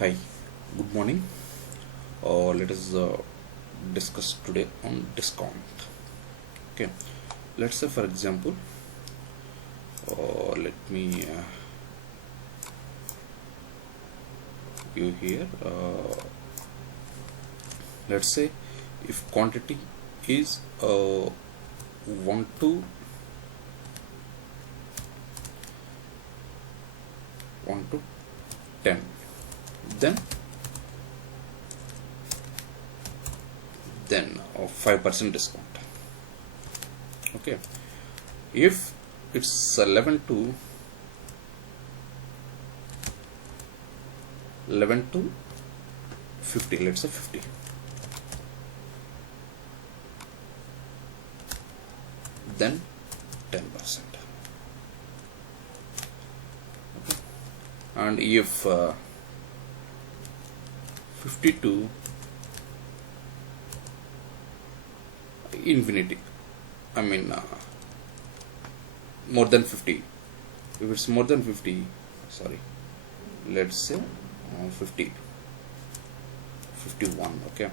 Hi, good morning. Let us discuss today on discount. Okay, let's say for example, let me give here. Let's say if quantity is 1 to 10, then 5% discount. Okay, if it's 11 to 50, let's say 50, then 10%. Okay. And if 50 to infinity, I mean more than 50, if it's more than 50, sorry, let's say 50, 51, okay,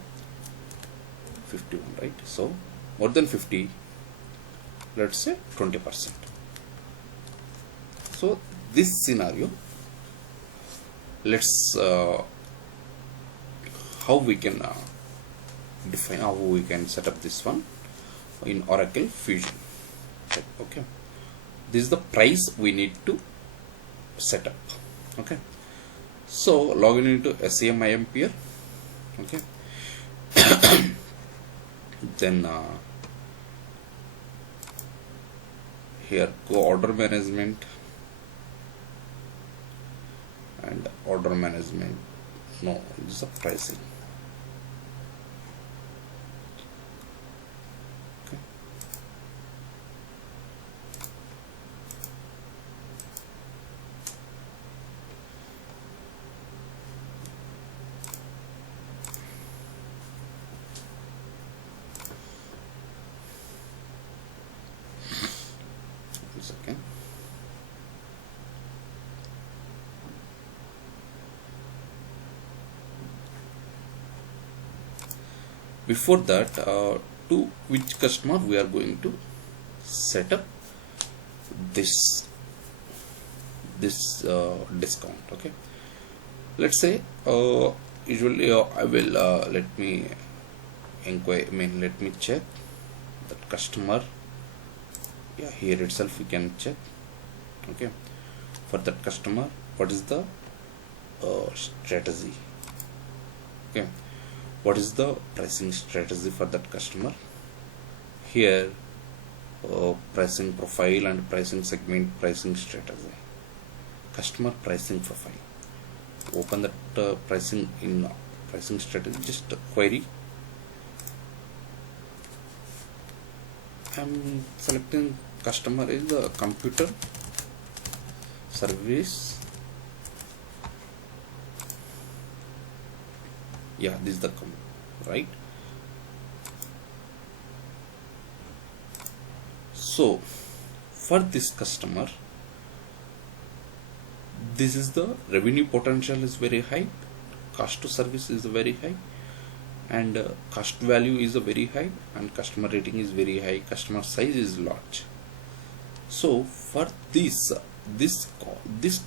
51, right? So more than 50, let's say 20%. So this scenario, let's how we can define, how we can set up this one in Oracle Fusion. Okay, this is the price we need to set up. Okay, so log in into SEM IMPR. Okay, then here go order management, and order management, no, this is the pricing. Okay, one second. Before that, to which customer we are going to set up this discount. Okay, let's say usually I will let me inquire, let me check that customer. Yeah, here itself we can check. Okay, for that customer, what is the strategy? Okay, what is the pricing strategy for that customer? Here pricing profile and pricing segment, pricing strategy, customer pricing profile. Open that pricing in pricing strategy, just query. I'm selecting customer is the computer service. Yeah, this is the right. So for this customer, this is the revenue potential is very high, cost to service is very high, and cost value is very high, and customer rating is very high, customer size is large. So for this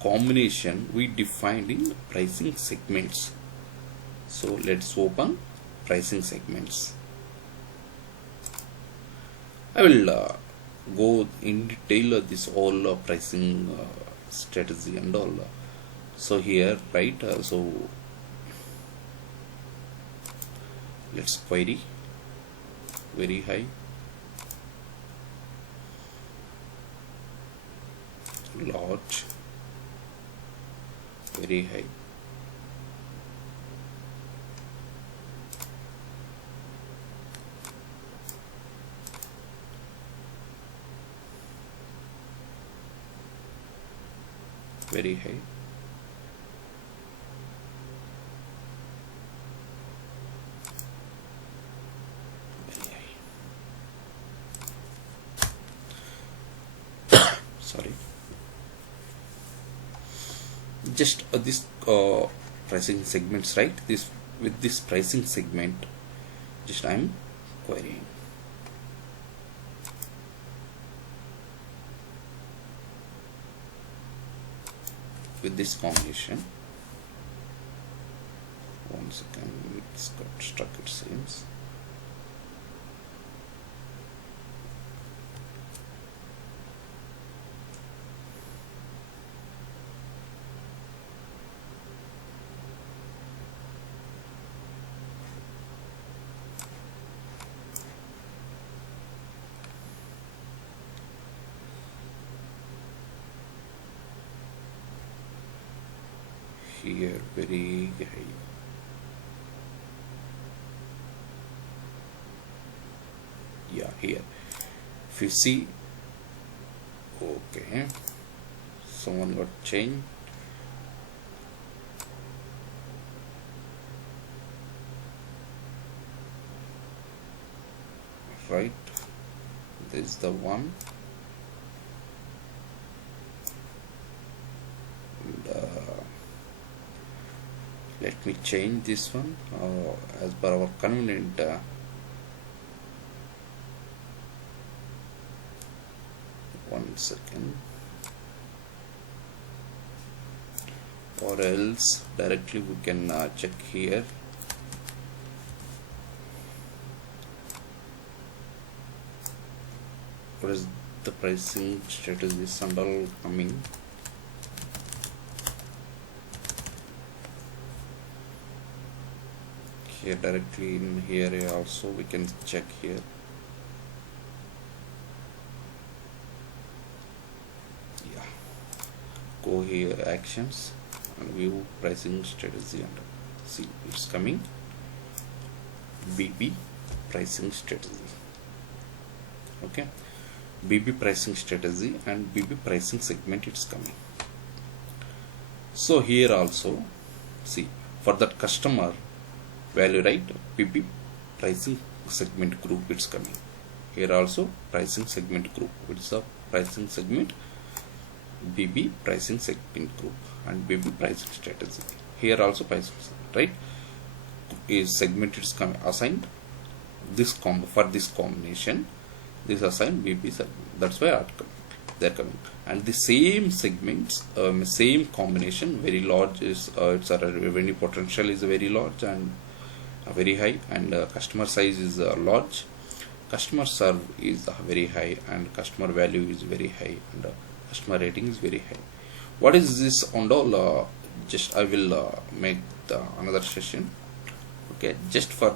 combination we defined in pricing segments. So let's open pricing segments. I will go in detail this all pricing strategy and all. So here, right, so let's query very high, large, very high, very high, very high. Sorry, just this pricing segments, right? This with this pricing segment, just I'm querying. With this combination, one second, it's got stuck, it seems. Here very high. Yeah, here if you see, okay, someone got changed. Right, this is the one. And, let me change this one as per our convenient. One second, or else directly we can check here. What is the pricing strategies and all coming? Here directly in here also we can check here. Yeah, go here, actions, and view pricing strategy, and see it's coming. BB pricing strategy. Okay, BB pricing strategy and BB pricing segment, it's coming. So here also see for that customer value, right, BB pricing segment group, it's coming. Here also pricing segment group, it's a pricing segment, BB pricing segment group, and BB pricing strategy. Here also pricing, right, is segment, it's assigned this for this combination, this assigned BB segment. That's why they're coming. And the same segments, same combination, very large is its revenue potential is very large and very high, and customer size is large, customer serve is very high, and customer value is very high, and customer rating is very high. What is this on all? Just I will make another session. Okay, just for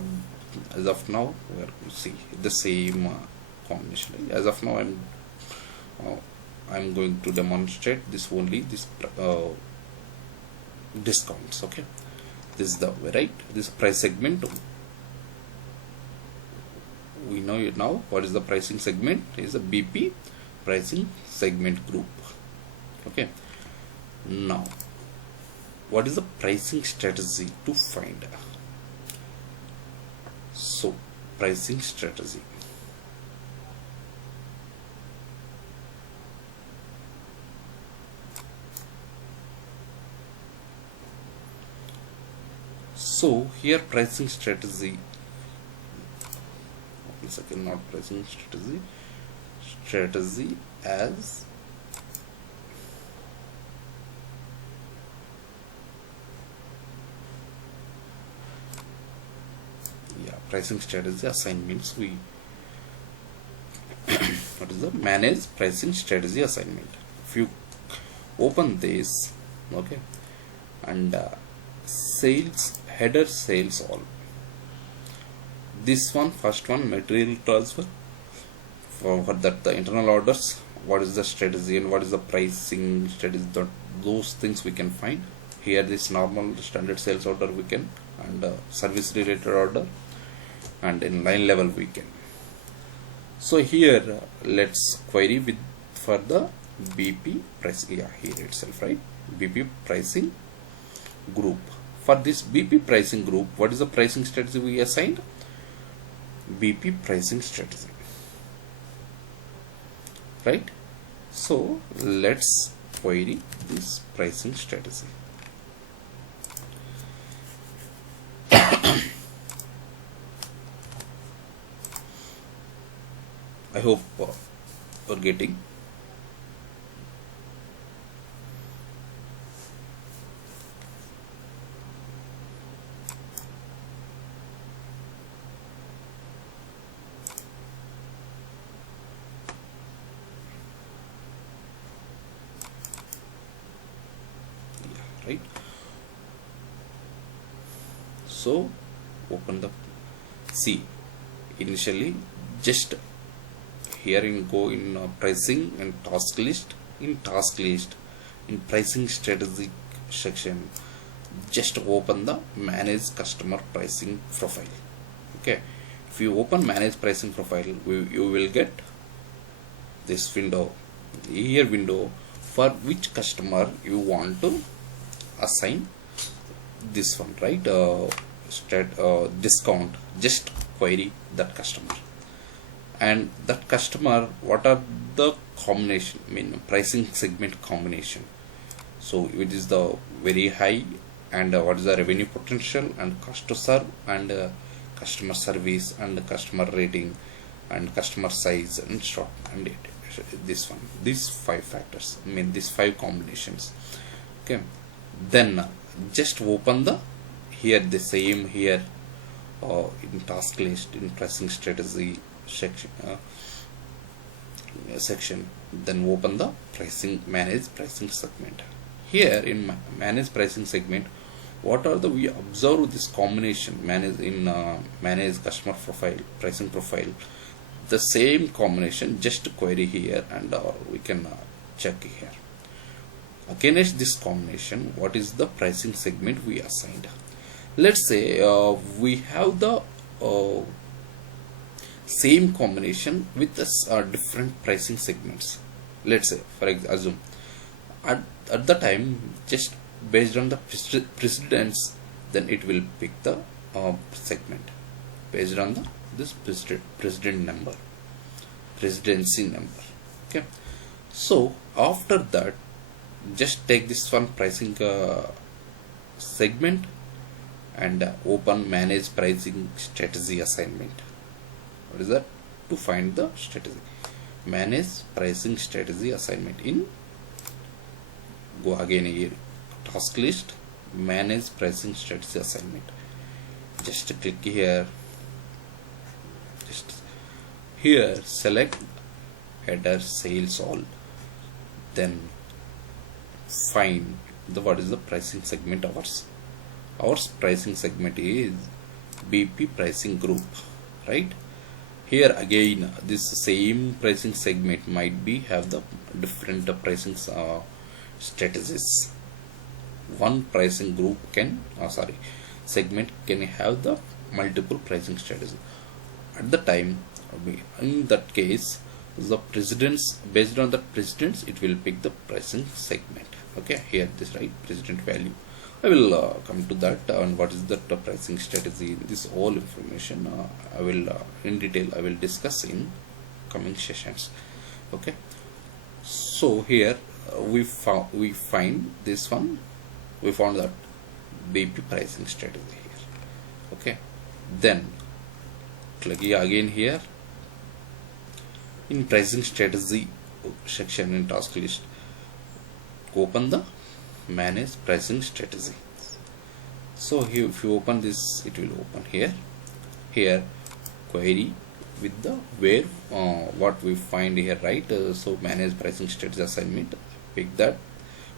as of now we are see the same combination. As of now I'm going to demonstrate this only, this discounts. Okay, this is the way, right? This price segment, we know it now. What is the pricing segment? Is a BP pricing segment group. Okay, now what is the pricing strategy to find? So pricing strategy, so here pricing strategy, one second, not pricing strategy, strategy as pricing strategy assignments. We what is the manage pricing strategy assignment. If you open this, okay, and sales header, sales all, this one, first one, material transfer, for that the internal orders, what is the strategy and what is the pricing strategy, those things we can find here. This normal standard sales order we can, and service related order, and in line level we can. So here let's query with for the BP price, here itself, right, BP pricing group. For this BP pricing group, what is the pricing strategy we assigned? BP pricing strategy, right? So let's query this pricing strategy. hope you're getting. Right, so open the see initially just here in go in pricing and task list. In task list, in pricing strategy section, just open the manage customer pricing profile. Okay, if you open manage pricing profile, you will get this window here, window for which customer you want to assign this one, right? Discount, just query that customer, and that customer, what are the combination, I mean pricing segment combination. So it is the very high, and what is the revenue potential, and cost to serve, and customer service, and customer rating, and customer size, and stock, and this one, these 5 factors, I mean these 5 combinations. Okay, then just open the here the same here in task list, in pricing strategy section, then open the pricing manage pricing segment. Here in manage pricing segment, what are the, we observe this combination manage in manage customer profile, pricing profile, the same combination, just query here, and we can check here against this combination what is the pricing segment we assigned. Let's say we have the same combination with different pricing segments. Let's say for example, assume at the time, just based on the precedence, then it will pick the segment based on the this presidency number. Okay, so after that, just take this one pricing segment and open manage pricing strategy assignment. What is that? To find the strategy, manage pricing strategy assignment. In go again here, task list, manage pricing strategy assignment. Just click here, just here select header sales all, then find the what is the pricing segment ours. Our pricing segment is BP pricing group, right? Here again, this same pricing segment might be have the different pricing strategies. One pricing group can segment can have the multiple pricing strategies. At the time, in that case, the precedence, based on the precedence, it will pick the pricing segment. Okay, here this right precedent value. I will come to that, and what is the pricing strategy. This all information I will in detail I will discuss in coming sessions. Okay, so here we find this one. We found that BP pricing strategy here. Okay, then click again here in pricing strategy section in task list. Open the manage pricing strategy. So here, if you open this, it will open here. Here query with the where what we find here, right? So manage pricing strategy assignment, pick that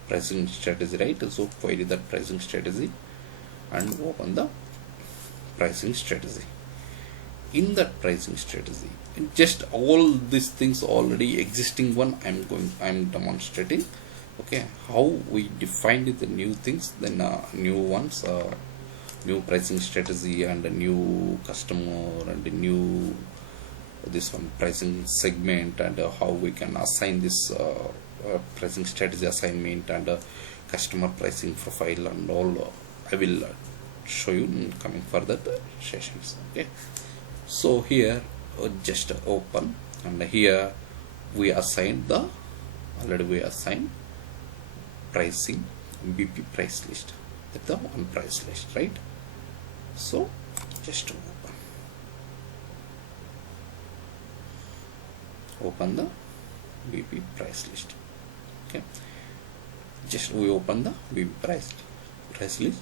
pricing strategy, right? So query that pricing strategy and open the pricing strategy. In that pricing strategy, just all these things already existing one I'm demonstrating. Okay, how we defined the new things, then new ones, new pricing strategy, and a new customer, and a new this one pricing segment, and how we can assign this pricing strategy assignment, and customer pricing profile, and all I will show you in coming further sessions. Okay, so here just open, and here we assign the already we assign pricing BP price list at the one price list, right? So just open. open the VP price list. Okay, just we open the VP price list,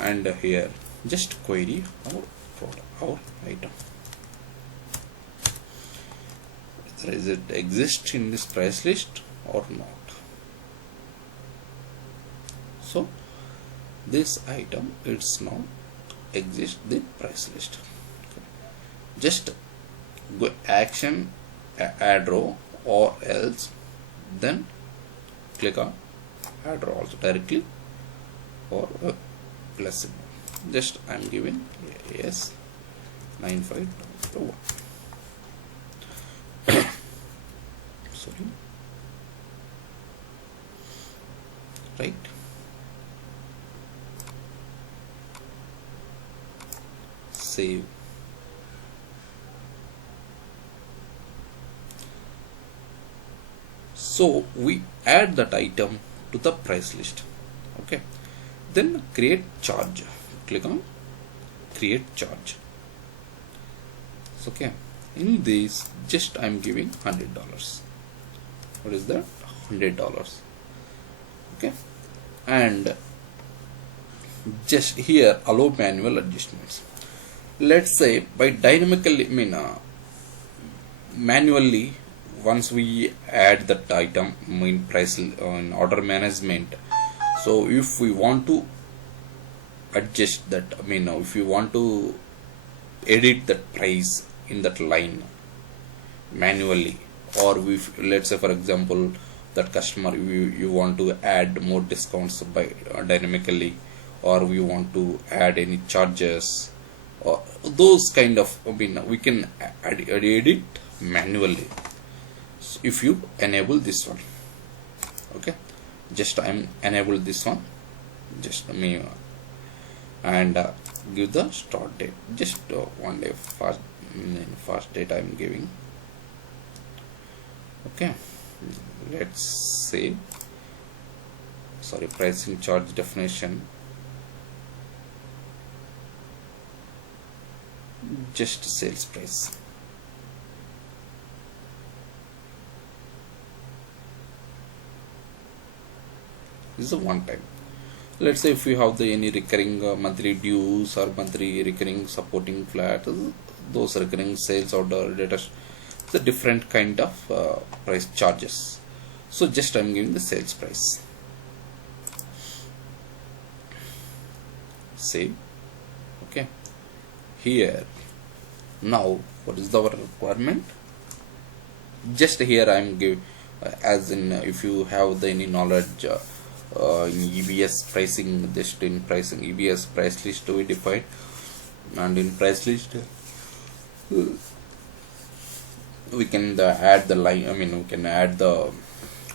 and here just query our product, our item. Does it exist in this price list or not? So this item, it's now exist the price list. Okay. Just go action add row, or else then click on add row also directly, or plus symbol. Just I'm giving yes 9521. Sorry, right. Save. So we add that item to the price list. Okay, then create charge. Click on create charge. So, okay, in this just I'm giving $100. What is that? $100. Okay, and just here allow manual adjustments. Let's say by dynamically manually, once we add that item in price in order management, so if we want to adjust that, if you want to edit that price in that line manually, or if let's say for example that customer you want to add more discounts by dynamically, or we want to add any charges or those kind of, we can edit manually if you enable this one. Okay, just I'm enable this one, just and give the start date, just one day fast date I'm giving. Okay, let's say sorry, pricing charge definition, just sales price. This is a one time. Let's say if you have the any recurring monthly dues or monthly recurring supporting flat, those recurring sales order data, the different kind of price charges. So just I'm giving the sales price. Save. Okay, here now what is our requirement? Just here I'm giving as in if you have the any knowledge in EBS pricing, just in pricing EBS price list we define, and in price list we can add the line, we can add the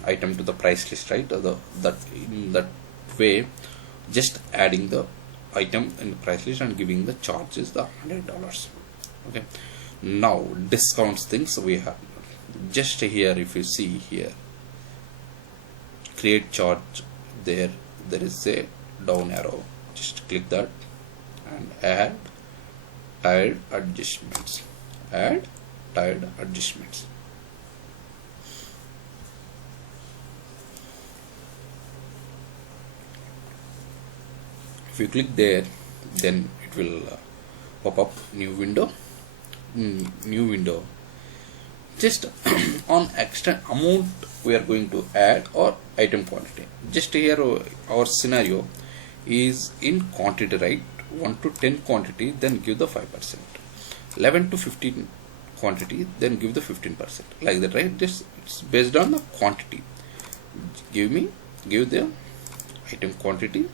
item to the price list, right? That in that way, just adding the item in the price list and giving the charge is the $100. Okay, now discounts things we have just here. If you see here, create charge, there is a down arrow, just click that and add tied adjustments. Add tied adjustments. If you click there, then it will pop up new window. Just on extra amount we are going to add, or item quantity. Just here our scenario is in quantity, right? 1 to 10 quantity, then give the 5%. 11 to 15 quantity, then give the 15%, like that, right? This it's based on the quantity. Give the item quantity.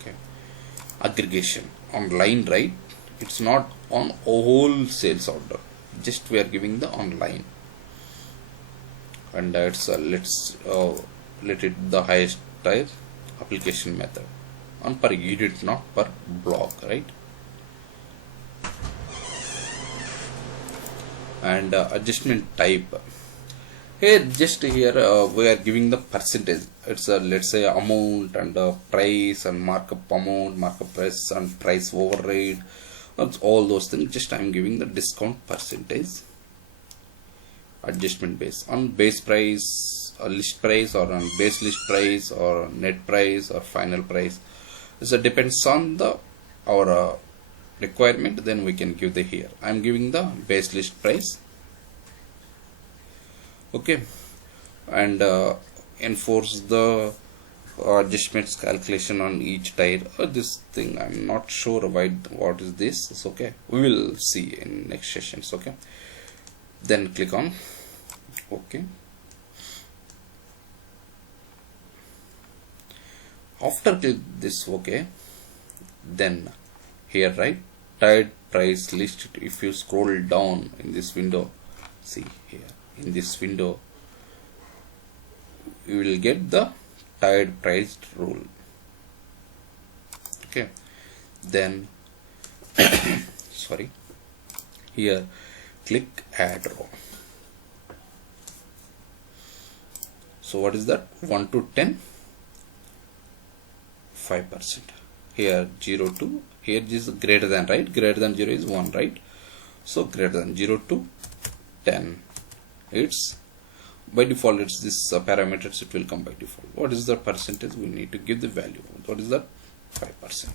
Okay, aggregation on line, right? It's not on whole sales order, just we are giving the online, and it's let's let it the highest type application method on per unit, not per block, right? And adjustment type here, just here we are giving the percentage. It's let's say amount and price and markup amount, markup price and price override, That's all those things. Just I'm giving the discount percentage, adjustment base on base price or list price, or on base list price, or net price, or final price. So it depends on the our requirement. Then we can give the here. I'm giving the base list price. Okay, and enforce the adjustments calculation on each tire. This thing I'm not sure what is this. It's okay, we will see in next sessions. Okay, then click on okay. After click this okay, then here right, tire price list. If you scroll down in this window, see here in this window, you will get the tire price rule. Okay, then sorry, here click add row. So what is that? 1 to 10, 5%. Here 0 to, here is greater than, right? Greater than 0 is 1, right? So greater than 0 to 10, it's by default, it's this parameters, it will come by default. What is the percentage? We need to give the value. What is that? 5%.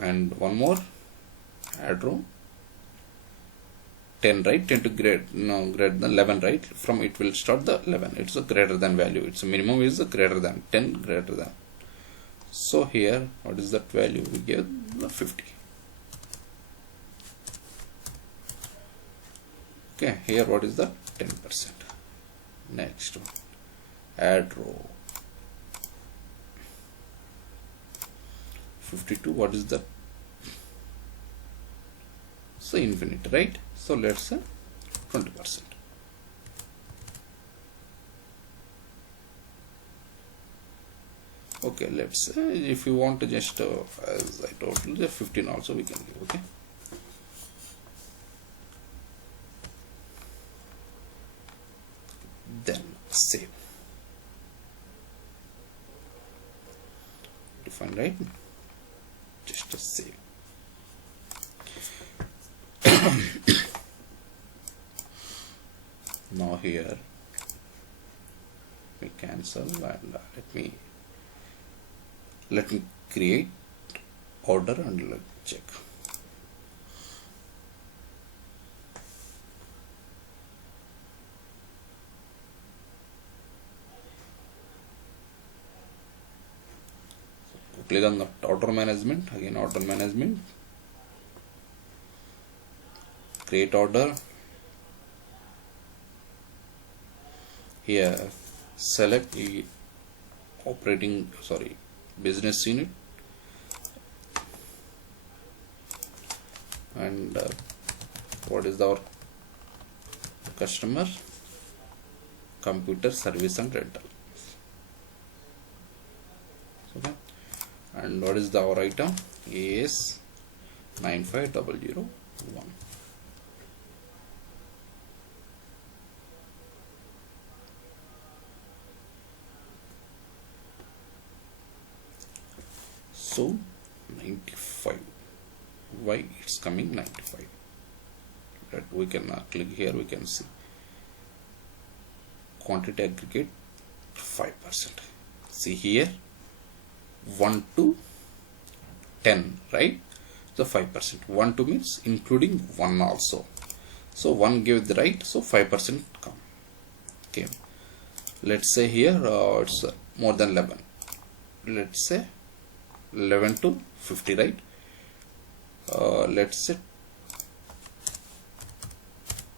And one more, add row, 10, right? 10 to greater than 11, right? From it will start the 11. It's a greater than value. Its minimum is a greater than 10, greater than. So here, what is that value? We give the 50. Okay, here what is the 10%? Next one, add row, 52. What is that? So infinite, right? So let's say 20%. Okay, let's say if you want to just as I told you, the 15 also we can give. Okay, then save. Define, right? Just to save. Now here we cancel and let me create order and let's check. Click on the order management, again order management, create order. Here select the business unit, and what is our customer? Computer service and rental. Okay, and what is our item? AS 95001. So 95. Why it's coming 95? That we can click here. We can see quantity aggregate 5%. See here 1 to 10, right? So 5%. 1 to means including 1 also. So 1 give the right. So 5% come. Okay. Let's say here it's more than 11. Let's say 11 to 50, right? Let's say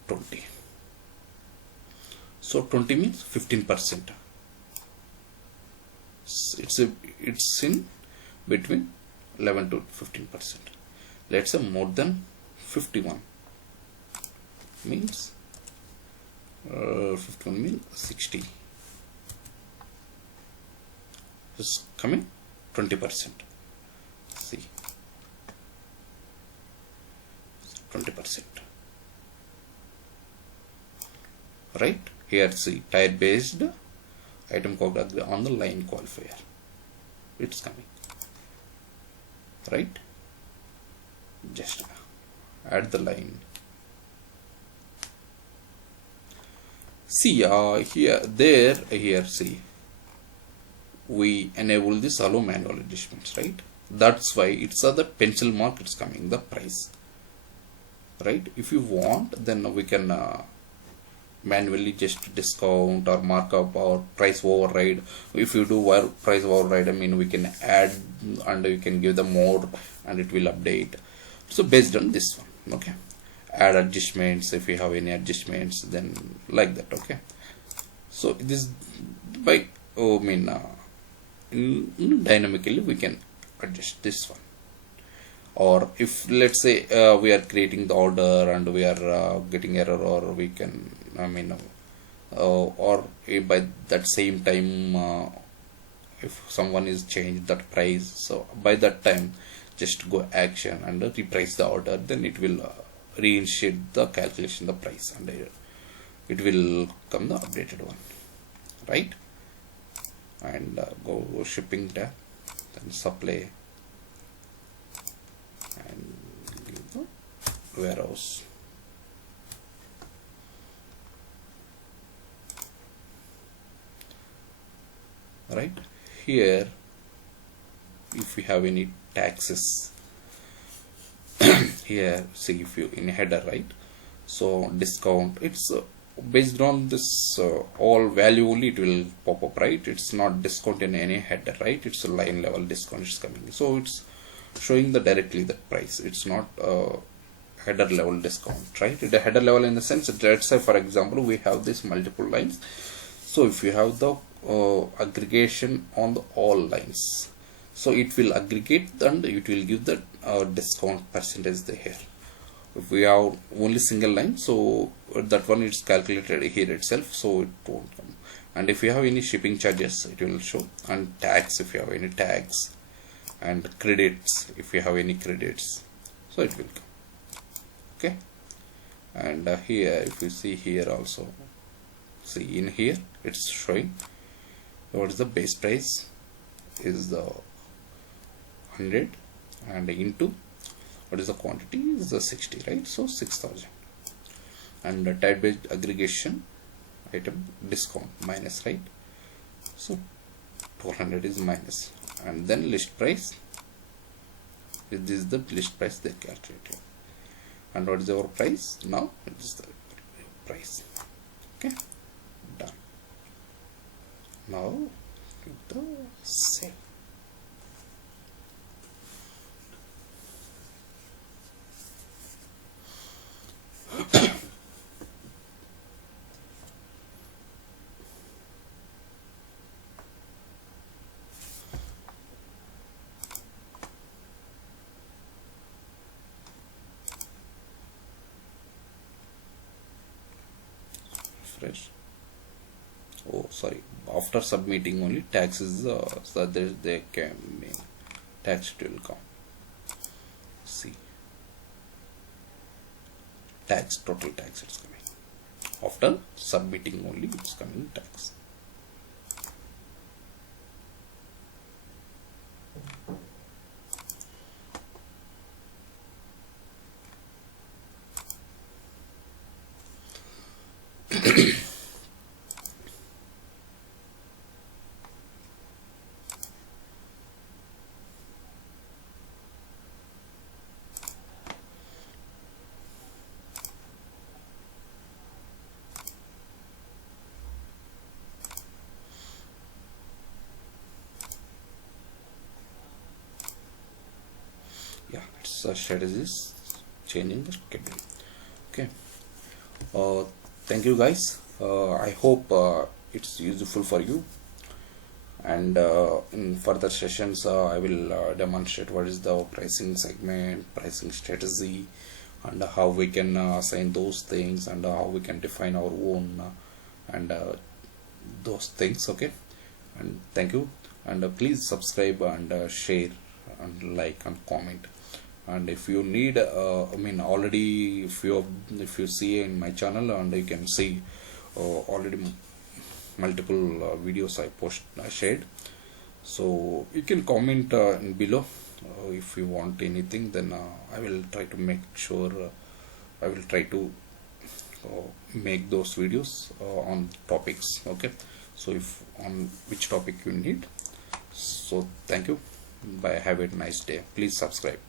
20. So 20 means 15%. It's in between 11 to 15%. Let's say more than 51 means 51 means 60. It's coming 20%. See 20%, right? Here see tire based item code on the line qualifier, it's coming, right? just add the line. See here see, we enable this allow manual adjustments, right? That's why it's the pencil mark, it's coming the price, right? If you want, then we can manually just discount or markup or price override. If you do price override, I mean, we can add and we can give them more and it will update. So based on this one, okay, add adjustments if you have any adjustments, then like that, okay. So this by dynamically we can adjust this one. Or if let's say we are creating the order and we are getting error, or we can or by that same time if someone is changed that price, so by that time just go action and reprice the order, then it will reinitiate the calculation the price and it will come the updated one, right? And go shipping tab, then supply and give the warehouse. Right here, if we have any taxes here, see, if you in header, right? So discount, it's based on this all value only it will pop up, right? It's not discount in any header, right? It's a line level discount is coming, so it's showing the directly the price. It's not header level discount, right? The header level in the sense, let's say for example we have this multiple lines, so if you have the aggregation on the all lines, so it will aggregate and it will give the discount percentage there. Here if we have only single line, so that one is calculated here itself, so it won't come. And if you have any shipping charges, it will show, and tax if you have any tax, and credits if you have any credits, so it will come, okay. And here if you see here also, see in here it's showing what is the base price is the 100 and into what is the quantity is the 60, right? So 6000. And the type based aggregation item discount minus, right? So 1200 is minus, and then list price, this is the list price they calculated. And what is our price now? It is the price, okay. Done. Now click the save. Refresh. Oh, sorry. After submitting only tax is so there they can mean tax it will come. See, tax, total tax it's coming. After submitting only it's coming tax. Yeah, it's strategies changing the schedule. Okay. Thank you guys. I hope it's useful for you, and in further sessions I will demonstrate what is the pricing segment, pricing strategy, and how we can assign those things, and how we can define our own and those things, okay. And thank you, and please subscribe and share and like and comment. And if you need already if you see in my channel, and you can see already multiple videos I shared, so you can comment in below if you want anything, then I will try to make sure I will try to make those videos on topics. Okay, so if on which topic you need. So thank you, bye, have a nice day, please subscribe.